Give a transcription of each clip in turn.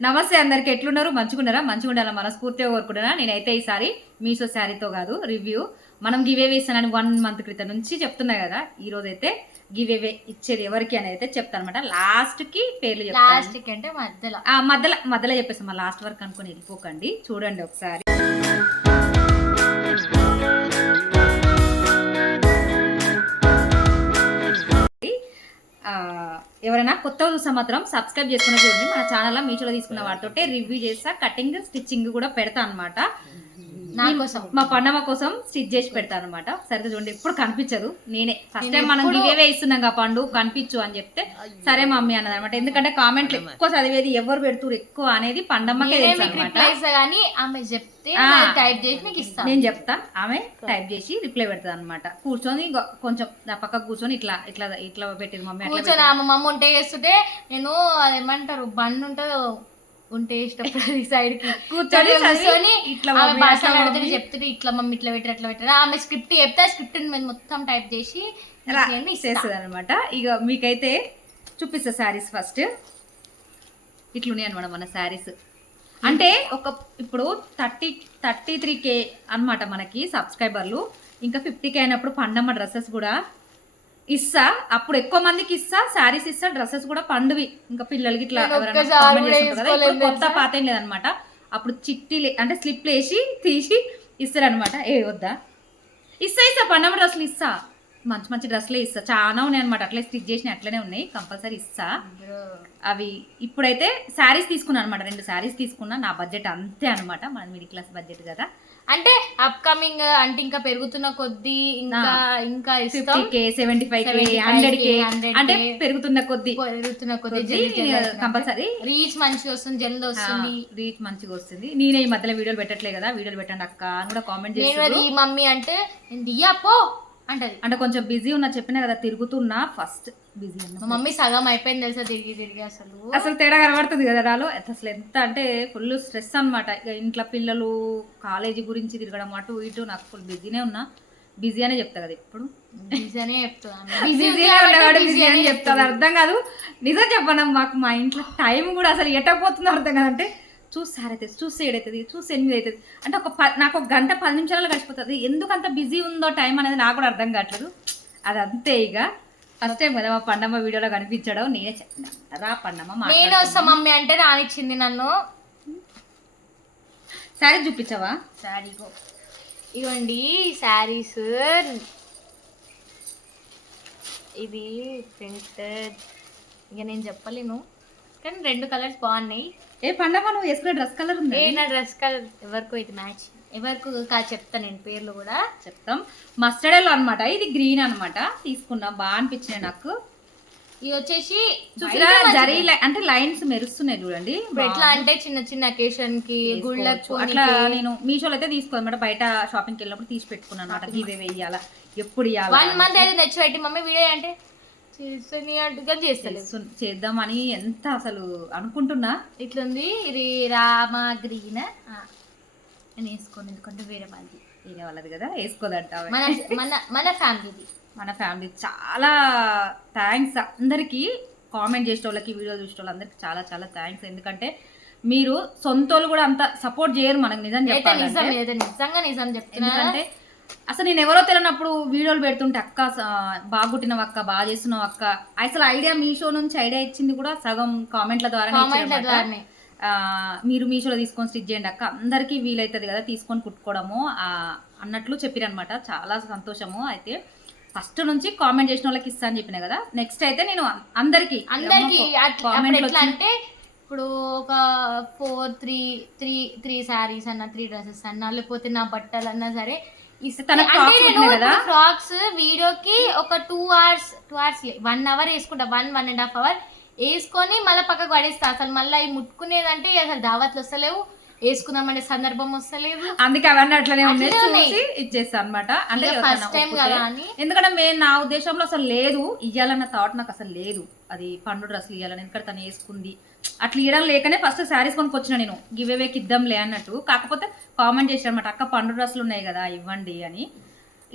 నమస్తే అందరికి ఎట్లున్నారు? మంచిగున్నారా? మంచిగా ఉండాలా మనస్ఫూర్తిగా కోరుకుంటున్నా. నేనైతే ఈసారి మీషో శారీతో కాదు రివ్యూ. మనం గివేవే ఇస్తానని వన్ మంత్ క్రితం నుంచి చెప్తున్నా కదా ఈ రోజు అయితే గివేవే ఇచ్చేది ఎవరికి అని అయితే చెప్తాను అనమాట లాస్ట్కి పేర్లు చెప్తాను. లాస్ట్కి అంటే మధ్యలో. ఆ మధ్యలో మధ్యలో చెప్పేస్తాం లాస్ట్ వరకు అనుకుని వెళ్ళిపోకండి. చూడండి ఒకసారి. ఎవరైనా కొత్త చూసా మాత్రం సబ్స్క్రైబ్ చేసుకున్న చూడండి. మన ఛానల్లో మీషోలో తీసుకున్న వాటితో రివ్యూ చేస్తా కటింగ్ స్టిచ్చింగ్ కూడా పెడతా అనమాట నా కోసం మా పండమ్మ కోసం స్టిచ్ చేసి పెడతాను అనమాట సరిగ్గా చూడండి ఎప్పుడు కనిపించదు. నేనే. ఫస్ట్ టైం మనం ఇవేవే ఇస్తున్నాం కా పండు కనిపించు అని చెప్తే సరే మమ్మీ అన్నది అనమాట ఎందుకంటే కామెంట్లు ఎక్కువ చదివేది ఎవరు పెడుతురు ఎక్కువ అనేది పండమ్మకే తెలుసు అనమాట కానీ ఆమె చెప్తే. టైప్ చేసి నీకు ఇస్తాను నేను చెప్తా. ఆమె టైప్ చేసి రిప్లై పెడతా అనమాట కూర్చొని కొంచెం నా పక్క కూర్చొని ఇట్లా ఇట్లా ఇట్లా పెట్టింది మమ్మీ కూర్చొని ఆమె మమ్మ ఉంటే చేస్తుంటే నేను అదేమంటారు బండి ఉంటుందో ఉంటే ఈ సైడ్కి కూర్చొని కూర్చొని ఇట్లా మమ్మీ. చెప్తుంటే ఇట్లా మమ్మీ. ఇట్లా పెట్టారు అట్లా పెట్టారు. ఆమె స్క్రిప్ట్ చెప్తే ఆ స్క్రిప్ట్ మేము మొత్తం టైప్ చేసి అలా నీకు ఇస్తా. చేస్తుంది అనమాట ఇక మీకైతే చూపిస్తా శారీస్ ఫస్ట్. ఇట్లున్నాయి అనమాట మన శారీస్. అంటే ఒక ఇప్పుడు థర్టీ థర్టీ త్రీ కే అనమాట మనకి సబ్స్క్రైబర్లు. ఇంకా ఫిఫ్టీ కే అయినప్పుడు పండమ్మ డ్రెస్సెస్ కూడా ఇస్తా అప్పుడు ఎక్కువ మందికి ఇస్తా శారీస్ ఇస్తా డ్రెస్సెస్ కూడా పండువి. ఇంకా పిల్లలకి ఇట్లా కొత్త? పాత ఏం లేదనమాట అప్పుడు చిట్టి అంటే స్లిప్ వేసి తీసి ఇస్తారనమాట ఏ వద్దా? ఇస్తా ఇస్తా పండమ్మ డ్రెస్సులు ఇస్తా. మంచి మంచి డ్రెస్సులే ఇస్తా. చాలా ఉన్నాయి అనమాట అట్లే స్టిచ్ చేసిన అట్లనే ఉన్నాయి. కంపల్సరీ ఇస్తా. అవి ఇప్పుడైతే శారీస్ తీసుకున్నాను అనమాట రెండు శారీస్ తీసుకున్నా. నా బడ్జెట్ అంతే అనమాట మన మిడిల్ క్లాస్ బడ్జెట్ కదా. అంటే అప్కమింగ్ అంటే ఇంకా పెరుగుతున్న కొద్దీ ఇంకా ఇంకా fifty K seventy five K 75K, hundred K 100K, అంటే పెరుగుతున్న కొద్ది. పెరుగుతున్న కొద్దీ కంపల్సరీ. రీచ్ మంచిగా వస్తుంది జల్ది వస్తుంది. రీచ్ మంచిగా వస్తుంది. నేనే ఈ మధ్యలో వీడియోలు పెట్టట్లే కదా వీడియోలు పెట్టండి అక్క అని కూడా కామెంట్ చేసి మమ్మీ అంటే దియ్యా పో అంటది. అంటే కొంచెం బిజీ ఉన్నా చెప్పినా కదా తిరుగుతున్నా ఫస్ట్ బిజీ మా మమ్మీ సగం అయిపోయింది తెలుసా తిరిగి తిరిగి అసలు. అసలు తేడా కనబడుతుంది కదా నాలో అసలు ఎంత అంటే ఫుల్ స్ట్రెస్ అన్నమాట. ఇక ఇంట్లో పిల్లలు కాలేజీ గురించి తిరగడం అటు ఇటు నాకు ఫుల్ బిజీనే ఉన్నా. బిజీ అనే చెప్తా కదా ఇప్పుడు. బిజీ అనే చెప్తాను బిజీ అని చెప్తాను అర్థం కాదు. నిజం చెప్పను మాకు? మా ఇంట్లో టైం కూడా అసలు ఎట్టకపోతుందో అర్థం కాదంటే చూసి అవుతుంది చూసి ఏడవుతుంది చూసి ఎనిమిది అవుతుంది. అంటే ఒక నాకు ఒక గంట పది నిమిషాలలో గడిచిపోతుంది. ఎందుకు అంత బిజీ ఉందో టైం అనేది నాకు కూడా అర్థం కావట్లేదు. అది అంతే ఇక. ఫస్ట్ టైం కదా మా పండమ్మ వీడియోలో కనిపించడం నేనే చెప్పిన. రా పండమ్మ నేను. వస్తా మమ్మీ అంటే రానిచ్చింది నన్ను. శారీ చూపించవా? శారీగో ఇవ్వండి శారీస్ ఇది ప్రింటెడ్ ఇక నేను చెప్పలేను. కానీ రెండు కలర్స్ బాగున్నాయి. ఏ పండమ్మ నువ్వు వేసుకునే డ్రెస్ కలర్ ఉంది? ఏ నా డ్రెస్ కలర్ ఎవరికో ఇది మ్యాచ్. ఎవరికో కా చెప్తా నేను పేర్లు కూడా చెప్తాం. మస్టర్డ్ ఎల్లో అనమాట ఇది గ్రీన్ అన్నమాట తీసుకున్నాం బాగా అనిపించినాయి నాకు. ఇది వచ్చేసి జరీ అంటే లైన్స్ మెరుస్తున్నాయి చూడండి. ఎట్లా అంటే చిన్న చిన్న అకేషన్కి గుళ్ళకు. అట్లా నేను మీషోలో అయితే తీసుకోను అనమాట బయట షాపింగ్కి వెళ్ళినప్పుడు తీసి పెట్టుకున్నాను అనమాట గివే వేయాలా ఎప్పుడు ఇవ్వాలా వన్ మంత్ అయితే తెచ్చి పెట్టి మమ్మీ వీడియో అంటే చేద్దామని ఎంత అసలు అనుకుంటున్నా. ఇట్లుంది ఇది రామ గ్రీన్ నేను వేసుకోను ఎందుకంటే వేరే వాళ్ళది. వేరే వాళ్ళది కదా వేసుకోదంట. మన మన మన ఫ్యామిలీది. మన ఫ్యామిలీ చాలా థ్యాంక్స్ అందరికీ కామెంట్ చేసే వాళ్ళకి వీడియో చూసే వాళ్ళందరికీ చాలా చాలా థ్యాంక్స్ ఎందుకంటే మీరు సొంతోళ్ళు కూడా అంత సపోర్ట్ చేయరు మనకు నిజం చెప్పాలంటే. నిజంగా నిజం చెప్తున్నా. ఎందుకంటే అసలు నేను ఎవరో తెలియనప్పుడు వీడియోలు పెడుతుంటే అక్క స- బాగా కుట్టినవ అక్క బాగా చేస్తున్నావు అక్క. అసలు ఐడియా మీషో నుంచి ఐడియా ఇచ్చింది కూడా సగం కామెంట్ల ద్వారా కామెంట్ల ద్వారానే. మీరు మీషోలో తీసుకొని స్టిచ్ చేయండి అక్క. అందరికీ వీలవుతుంది కదా తీసుకొని కుట్టుకోవడము. అన్నట్లు చెప్పిరనమాట చాలా సంతోషము. అయితే ఫస్ట్ నుంచి కామెంట్ చేసిన వాళ్ళకి ఇస్తా అని చెప్పిన కదా. నెక్స్ట్ అయితే నేను అందరికి అందరికి ఎట్లా అంటే ఇప్పుడు ఒక four three three three saris అన్న త్రీ డ్రెస్సెస్ అన్న లేకపోతే నా బట్టలు అన్నా సరే? ఫ్రాక్స్ వీడియోకి ఒక two hours two hours one hour వేసుకుంటా. One one and half hour వేసుకొని మళ్ళీ పక్కకు పడేస్తా. అసలు మళ్ళీ ఈ ముట్టుకునేదంటే అసలు దావత్లు వస్తలేవు. వేసుకుందామనే సందర్భం వస్తలేదు. అందుకే అవన్నీ అట్లనే ఉన్నాయి. చూసి ఇచ్చేస్తా అనమాట అంటే time ఒప్పుతే. కదా అని. ఎందుకంటే మేము నా ఉద్దేశంలో అసలు లేదు. ఇయ్యాలన్న థాట్ నాకు అసలు లేదు. అది పండు డ్రెస్సులు ఇవ్వాలని ఎందుకంటే తను వేసుకుంది. అట్లా ఇవ్వడం లేకనే ఫస్ట్ శారీస్ కొనుక్కొచ్చిన నేను. గివ్ అవేకి ఇద్దాంలే అన్నట్టు. కాకపోతే కామెంట్ చేశాను అనమాట అక్క పండు డ్రెస్సులు ఉన్నాయి కదా ఇవ్వండి అని.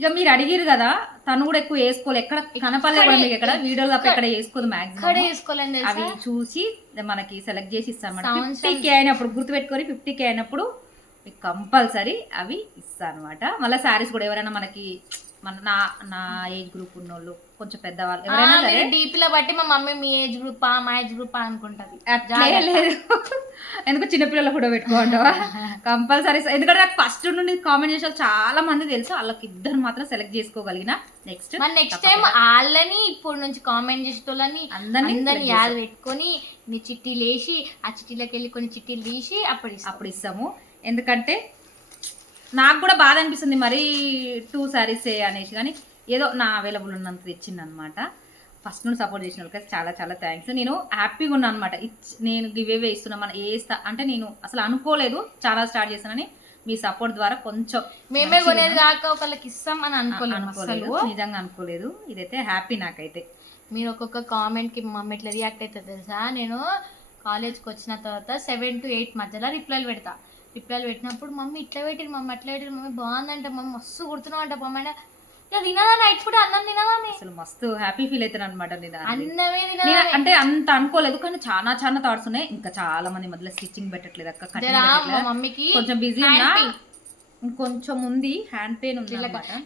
ఇక మీరు అడిగిరు కదా తను కూడా ఎక్కువ వేసుకోవాలి ఎక్కడ కనపడలే కూడా మీకు ఎక్కడ? వీడియోలో తప్ప ఎక్కడ వేసుకోదు మాక్సిమం వేసుకోలేను అవి చూసి మనకి సెలెక్ట్ చేసి ఇస్తాను Sounds ఫిఫ్టీ కే అయినప్పుడు గుర్తుపెట్టుకొని ఫిఫ్టీ కే అయినప్పుడు మీకు కంపల్సరీ అవి ఇస్తాను అనమాట మళ్ళీ శారీస్ కూడా ఎవరైనా మనకి మన నా నా ఏజ్ గ్రూప్ ఉన్నోళ్ళు కొంచెం పెద్దవాళ్ళు. ఎవరైనా సరే డీపీలో బట్టి మా మమ్మీ మీ ఏజ్ గ్రూపా మా ఏజ్ గ్రూపా అనుకుంటది. అట్లే లేదు. ఎందుకు చిన్నపిల్లలు కూడా పెట్టుకోండవా కంపల్సరీ. ఎందుకంటే నాకు ఫస్ట్ నుండి వాళ్ళు చాలా మంది తెలుసు. వాళ్ళకి ఇద్దరు మాత్రం సెలెక్ట్ చేసుకోగలిగిన నెక్స్ట్ నెక్స్ట్ టైం వాళ్ళని ఇప్పుడు నుంచి కామెంట్ చేసేటోళ్ళని అందరినీ అందరిని యాద పెట్టుకొని నీ చిట్టీలు వేసి ఆ చిట్టీలోకి వెళ్ళి కొన్ని చిట్టీలు తీసి అప్పుడు. అప్పుడు ఇస్తాము. ఎందుకంటే నాకు కూడా బాధ అనిపిస్తుంది మరీ టూ శారీస్ అనేసి కానీ ఏదో నా అవైలబుల్ ఉన్నంత తెచ్చింది అనమాట ఫస్ట్ నుండి సపోర్ట్ చేసిన వాళ్ళకి చాలా చాలా థ్యాంక్స్ నేను హ్యాపీగా ఉన్నాను అనమాట. నేను గివేవే ఇస్తున్నా మన ఏ స్థా- అంటే నేను అసలు అనుకోలేదు ఛానల్ స్టార్ట్ చేశానని మీ సపోర్ట్ ద్వారా కొంచెం మేమే కొనేది కాక ఒకళ్ళకి ఇస్తాం అని అనుకోలేదు. అసలు. నిజంగా అనుకోలేదు. ఇదైతే హ్యాపీ నాకైతే. మీరు ఒక్కొక్క కామెంట్కి మమ్మీ ఎట్లా రియాక్ట్ అవుతుంది తెలుసా? నేను కాలేజ్కి వచ్చిన తర్వాత సెవెన్ టు ఎయిట్ మధ్యలో రిప్లైలు పెడతా. రిప్లైలు పెట్టినప్పుడు మమ్మీ ఇట్లా పెట్టిరు మమ్మీ అట్లా పెట్టిరు మమ్మీ బాగుందంట మమ్మీ మస్తు కుడుతున్నావు అంట మమ్మీ అంటే తినదా నైట్ కూడా అన్నం తినదా? అసలు మస్తు హ్యాపీ ఫీల్ అవుతాను అనమాట. అన్నమే తినదా అంటే అంత అనుకోలేదు కానీ చాలా చాలా థాట్స్ ఉన్నాయి ఇంకా చాలా మంది మధ్యలో స్టిచ్చింగ్ పెట్టట్లేదు అక్క. మమ్మీకి కొంచెం బిజీ ఉన్నా. ఇంకొంచెం ఉంది హ్యాండ్ పెయిన్ ఉంది.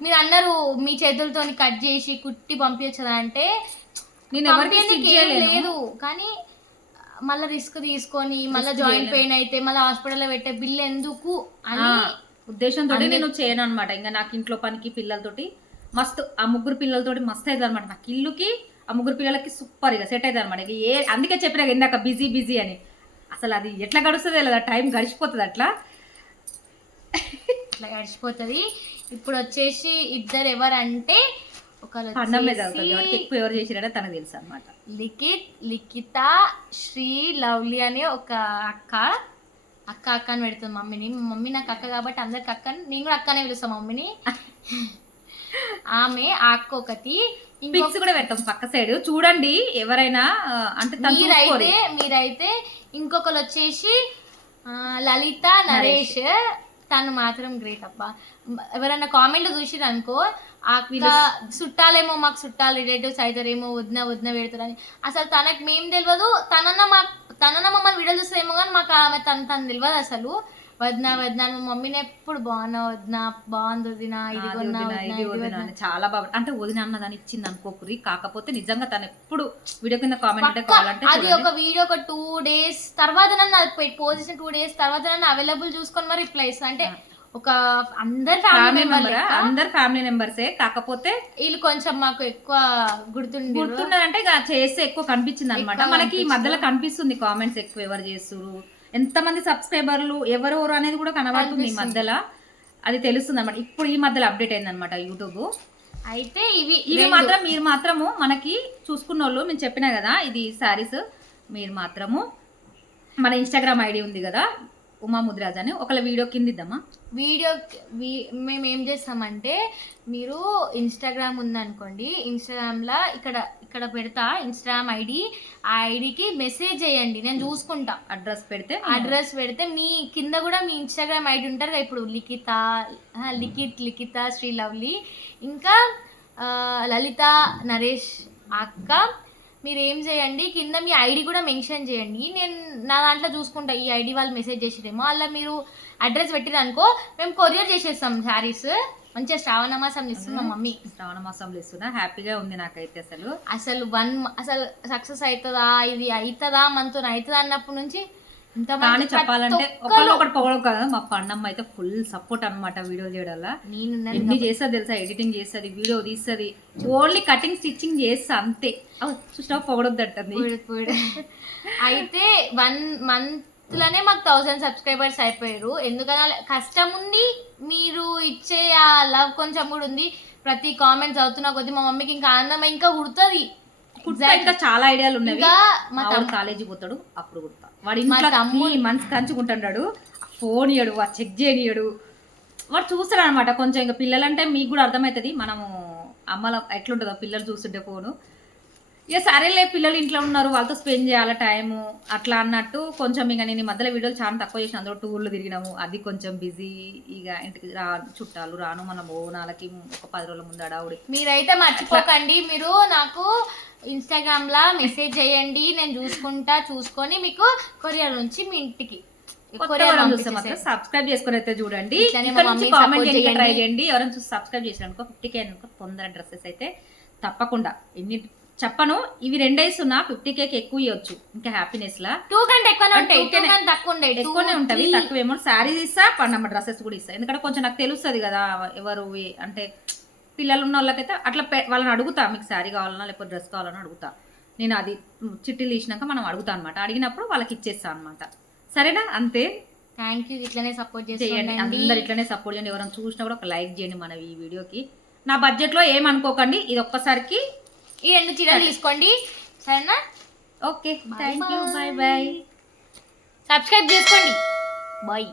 మీరు అన్నారు మీ చేతులతో కట్ చేసి కుట్టి పంపించదా అంటే నేను ఎవరికి లేదు కానీ మళ్ళీ రిస్క్ తీసుకొని మళ్ళీ జాయింట్ పెయిన్ అయితే మళ్ళీ హాస్పిటల్లో పెట్టే బిల్ ఎందుకు అని ఉద్దేశంతో నేను చేయను అనమాట ఇంకా నాకు ఇంట్లో పనికి పిల్లలతోటి మస్తు ఆ ముగ్గురు పిల్లలతోటి మస్తు అవుతుంది అనమాట నాకు ఇల్లుకి ఆ ముగ్గురు పిల్లలకి సూపర్ ఇక సెట్ అవుతుంది అనమాట ఏ అందుకే చెప్పిన ఇందాక బిజీ బిజీ అని. అసలు అది ఎట్లా గడుస్తుంది లేదా టైం గడిచిపోతుంది అట్లా. ఇట్లా గడిచిపోతుంది. ఇప్పుడు వచ్చేసి ఇద్దరు ఎవరంటే పండం మీద అవుతుంది వచ్చేసి కాబట్టి ఎక్కువ ఎవరు చేసిరంటే తనకు తెలుసు అనమాట లిఖిత్ లిఖిత శ్రీ లవ్లీ అనే ఒక అక్క అక్క అక్క అని పెడుతుంది మమ్మీని. మమ్మీ నాకు అక్క కాబట్టి అందరికి అక్క నేను కూడా అక్కనే పిలుస్తాను మమ్మీని. ఆమె ఆ అక్క ఒకటి. పిక్స్ కూడా పెడతాం పక్క సైడ్. చూడండి ఎవరైనా అంటే మీరైతే. మీరైతే ఇంకొకరు వచ్చేసి లలిత నరేష్. తను మాత్రం గ్రేట్ అబ్బా. ఎవరైనా కామెంట్లు చూసిరు అనుకో ఆ అక్క చుట్టాలేమో మాకు చుట్టాలు రిలేటివ్స్ అవుతారేమో వదిన వదిన పెడతారని. అసలు తనకు మేము తెలియదు తనన్న మా తనన్న మమ్మల్ని వీడియో చూస్తారేమో కానీ మాకు ఆమె తన తను తెలియదు అసలు. వదిన వదిన మా మమ్మీని ఎప్పుడు బాగున్నా వదిన బాగుంది వదిన ఇది కొన్నా వదినా, ఇది. అని చాలా బాగా అంటే వదిన అన్నదాన్ని ఇచ్చింది అనుకోకురి కాకపోతే నిజంగా తను ఎప్పుడు వీడియో కింద కామెంట్ అంటే కావాలంటే అది ఒక వీడియో ఒక టూ డేస్ తర్వాత నన్ను పోజిషన్ టూ డేస్ తర్వాత నన్ను అవైలబుల్ చూసుకొని మరి రిప్లై అంటే ఒక అందరు ఫ్యామిలీ మెంబర్ అందరు ఫ్యామిలీ మెంబర్సే కాకపోతే వీళ్ళు కొంచెం మాకు ఎక్కువ గుర్తుండి గుర్తున్నదంటే ఇక చేస్తే ఎక్కువ కనిపించింది అనమాట మనకి ఈ మధ్యలో కనిపిస్తుంది కామెంట్స్ ఎక్కువ ఎవరు చేస్తున్నారు ఎంతమంది సబ్స్క్రైబర్లు ఎవరెవరు అనేది కూడా కనబడుతుంది ఈ మధ్యలో. అది తెలుస్తుంది అనమాట ఇప్పుడు ఈ మధ్యలో అప్డేట్ అయింది అనమాట యూట్యూబ్ అయితే ఇవి ఇవి మాత్రం మీరు మాత్రము మనకి చూసుకున్న వాళ్ళు మేము చెప్పినా కదా ఇది శారీస్ మీరు మాత్రము. మన ఇన్స్టాగ్రామ్ ఐడి ఉంది కదా ఉమా ముద్రాజ్ అని. ఒకళ్ళ వీడియో కింద ఇద్దామా వీడియో మేము ఏం చేస్తామంటే మీరు ఇన్స్టాగ్రామ్ ఉందనుకోండి ఇన్స్టాగ్రామ్లో ఇక్కడ ఇక్కడ పెడతా ఇన్స్టాగ్రామ్ ఐడి. ఆ ఐడికి మెసేజ్ చేయండి. నేను చూసుకుంటా. అడ్రస్ పెడితే అడ్రస్ పెడితే మీ కింద కూడా మీ ఇన్స్టాగ్రామ్ ఐడి ఉంటారు కదా ఇప్పుడు లిఖిత లిఖిత్ లిఖిత శ్రీ లవ్లీ. ఇంకా లలిత నరేష్ అక్క మీరు ఏం చేయండి కింద మీ ఐడి కూడా మెన్షన్ చేయండి. నేను నా దాంట్లో చూసుకుంటా ఈ ఐడి వాళ్ళు మెసేజ్ చేసిరేమో. అలా మీరు అడ్రస్ పెట్టిరనుకో మేము కొరియర్ చేసేస్తాం శారీస్. మంచిగా శ్రావణ మాసం ఇస్తుంది మా మమ్మీ? శ్రావణ మాసంలో ఇస్తున్నా హ్యాపీగా ఉంది నాకైతే అసలు. అసలు వన్ అసలు సక్సెస్ అవుతుందా ఇది అవుతుందా మనతో అవుతుందా అన్నప్పటి నుంచి కానీ చెప్పాలంటే ఒకళ్ళు ఒకటి పొగడం కదా. మా పండమ్మ అయితే ఫుల్ సపోర్ట్ అన్నమాట వీడియో చేయడంలో. నేను ఎన్ని చేస్తుంది తెలుసా? ఎడిటింగ్ చేస్తుంది వీడియో తీస్తుంది. ఓన్లీ కటింగ్ స్టిచ్చింగ్ చేస్తా అంతే. చూసినా పొగడొద్దు అంటుంది పూడు పూడు. అయితే వన్ మంత్లోనే మాకు థౌసండ్ సబ్స్క్రైబర్స్ అయిపోయారు. ఎందుకన్నా కష్టం ఉంది. మీరు ఇచ్చే ఆ లవ్ కొంచెం కూడా ఉంది. ప్రతి కామెంట్స్ అవుతున్నా కొద్దీ మా మమ్మీకి ఇంకా ఆనందం ఇంకా కుడుతుంది. ఇంకా చాలా ఐడియాలు ఉన్నవి. ఇంకా మా కాలేజీ పోతాడు అప్పుడు కుడతా. వాడు ఇంట్లో మంత్స్ కంచుకుంటున్నాడు ఫోన్ ఇయ్యడు ఆ చెక్ చేయనియడు వాడు చూస్తాడు అనమాట కొంచెం ఇంకా పిల్లలంటే మీకు కూడా అర్థమవుతుంది. మనము అమ్మల ఎట్లుంటుందో పిల్లలు చూస్తుంటే ఫోను. ఇక సరేలే పిల్లలు ఇంట్లో ఉన్నారు వాళ్ళతో స్పెండ్ చేయాలి టైము అట్లా అన్నట్టు కొంచెం ఇక నేను ఈ మధ్యలో వీడియోలు చాలా తక్కువ చేసిన అందులో టూర్లు తిరిగినాము. అది కొంచెం బిజీ ఇక ఇంటికి రా చుట్టాలు రాను మన బోనాలకి ఒక పది రోజుల ముందు అడావుడి మీరైతే మర్చిపోకండి మీరు నాకు ఇన్స్టాగ్రామ్ లా మెసేజ్ చేయండి నేను చూసుకుంటా చూసుకొని మీకు కొరియర్ నుంచి మీ ఇంటికి. సబ్స్క్రైబ్ చేసుకుని అయితే చూడండి. కామెంట్ ట్రై చేయండి. చేయండి. ఎవరైనా చూసి సబ్స్క్రైబ్ చేసిన అనుకో ఫిఫ్టీ కే అనుకో తొందర డ్రెస్సెస్ అయితే తప్పకుండా. ఎన్ని చెప్పను ఇవి రెండేస్తున్నా ఫిఫ్టీ కేకి ఎక్కువ ఇవ్వచ్చు ఇంకా హ్యాపీనెస్ లా. టూ కంటే ఎక్కువనే ఉంటాయి టూ కంటే తక్కువ ఉంటాయి ఎక్కువనే three. తక్కువ ఏమో శారీస్ ఇస్తా పన్నమ్మ డ్రెస్సెస్ కూడా ఇస్తా. ఎందుకంటే కొంచెం నాకు తెలుస్తుంది కదా ఎవరు అంటే పిల్లలు ఉన్న వాళ్ళకైతే అట్లా వాళ్ళని అడుగుతా మీకు శారీ కావాలన్నా లేకపోతే డ్రెస్ కావాలన్నా అడుగుతా. నేను అది చిట్టీలు తీసినాక మనం అడుగుతా అనమాట అడిగినప్పుడు వాళ్ళకి ఇచ్చేస్తా అనమాట సరేనా? అంతే. థ్యాంక్ యూ ఇట్లనే సపోర్ట్ చేయండి. అందరు ఇట్లనే సపోర్ట్ చేయండి. ఎవరైనా చూసినా కూడా ఒక లైక్ చేయండి మన ఈ వీడియోకి నా బడ్జెట్లో ఏమనుకోకండి ఇది ఒక్కసారికి ఈ రెండు చీరలు తీసుకోండి. సరేనా? Okay. Thank you. Bye bye subscribe చేసుకోండి. బాయ్